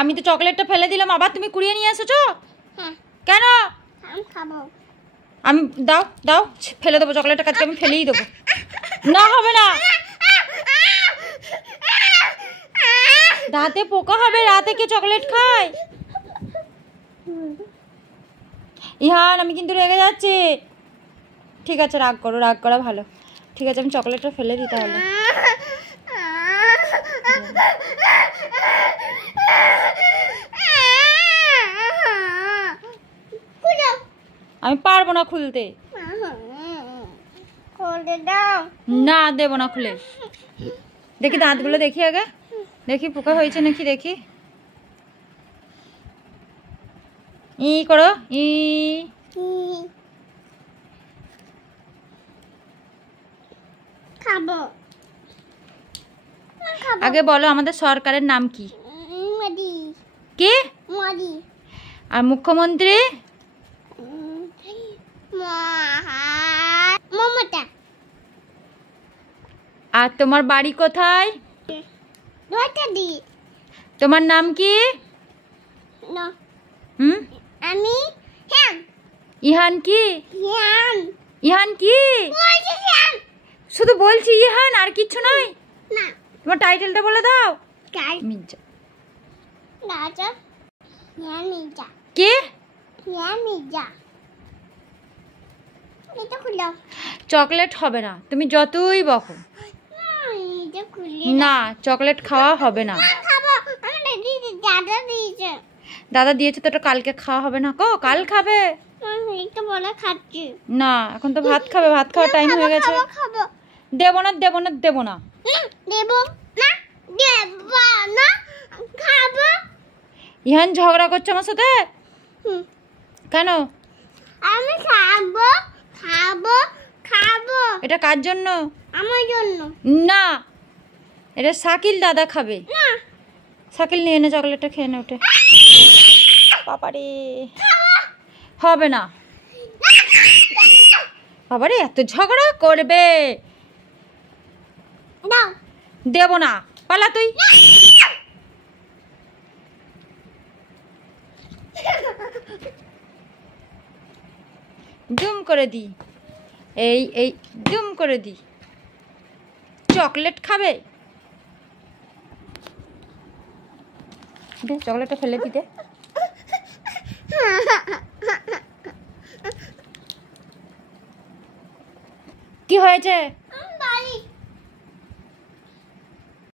আমি তো চকলেটটা ফেলে দিলাম, আবার তুমি কুড়িয়ে নিয়ে এসেছো কেন? আমি দাও দাও, ফেলে দেবো চকলেটটা, কাজকে আমি ফেলেই দেবো। না হবে না, দাঁতে পোকা হবে, রাতে কে চকলেট খায়? ইহান আমি কিন্তু রেগে যাচ্ছি। ঠিক আছে রাগ করো, রাগ করা ভালো। ঠিক আছে আমি চকলেটটা ফেলে দিই তাহলে। আমি পারবো না খুলতে। না দেবো না খুলে। দেখি দাঁতগুলো দেখি আগে, দেখি পোকা হয়েছে নাকি দেখি। ই করো, ই খাবো। আগে বলো আমাদের সরকারের নাম কি? মোদি। কে? মোদি। আর মুখ্যমন্ত্রী? মমতা। আর তোমার বাড়ি কোথায়? রটাদি। তোমার নাম কি? না। আমি হ্যাঁ। ইহান কি? হ্যাঁ। ইহান কি? বলছি হ্যাঁ। শুধু বলছি ইহান, আর কিছু নয়? না। তোমার টাইটেলটা বলে দাও। মির্জা। রাজা। হ্যাঁ মির্জা। কে? হ্যাঁ মির্জা। এটা খুলো। চকলেট হবে না, তুমি যতই বকো। এটা খুলে না, চকলেট খাওয়া হবে না। খাবো। আমি দাদা দিয়েছে। দাদা দিয়েছে তো, ওটা কালকে খাওয়া হবে না। কাল খাবে। একটু বলে খাচ্ছি। না এখন তো ভাত খাবে, ভাত খাওয়ার টাইম হয়ে গেছে। খাবো। দেবো না দেবো না দেবো না। দেবো না, দেবো না, খাবো। ইহান ঝগড়া করছে আমার সাথে কেন? আমি খাবো, খাবো, খাবো। এটা কার জন্য? আমার জন্য। না, এটা শাকিল দাদা খাবে। না। শাকিল নিয়ে এনে চকলেটটা খেয়ে নে ওঠে। বাবারে হবে না, বাবারে এত ঝগড়া করবে। দাও। দেব না, পালা তুই। দুম করে দি, এই এই দুম করে দি। চকলেট খাবে? দে চকলেটটা ফেলে দিতে। কি হয়েছে?